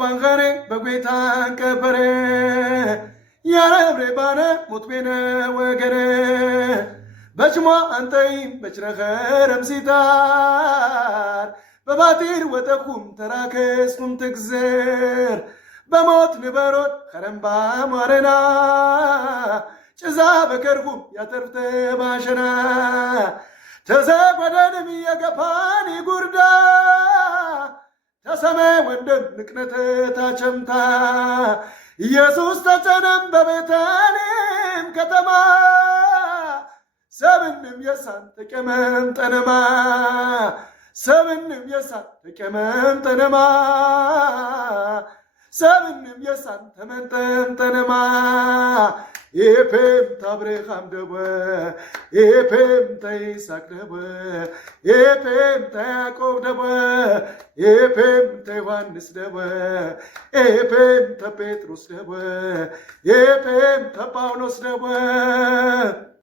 ባንኸሬ በጌታን ቀበረ ያረብሬ ባነ ሙትቤነ ወገነ በጅሞ አንተይም በችረኸረም ሲታር በባቲር ወጠኩም ተራከስኩም ትግዘር በሞት ንበሮት ኸረምባ ማረና ጭዛ በከርኩም ያተርፍተ ባሸና ተዘጎደንም የገፋን ጉርዳ ተሰማይ ወንድም ንቅነተ ታቸምታ ኢየሱስ ተጨነም በቤተልሔም ከተማ ሰብንም የሳን ተቀመም ጠነማ ሰብንም የሳን ተቀመም ጠነማ ሰብንም የሳን ተመንጠን ጠነማ ኤፔም ታብሬኻም ደበ ኤፔም ተይስሐቅ ደበ ኤፔም ተያዕቆብ ደበ ኤፔም ተዮሐንስ ደበ ኤፔም ተጴጥሮስ ደበ ኤፔም ተጳውሎስ ደበ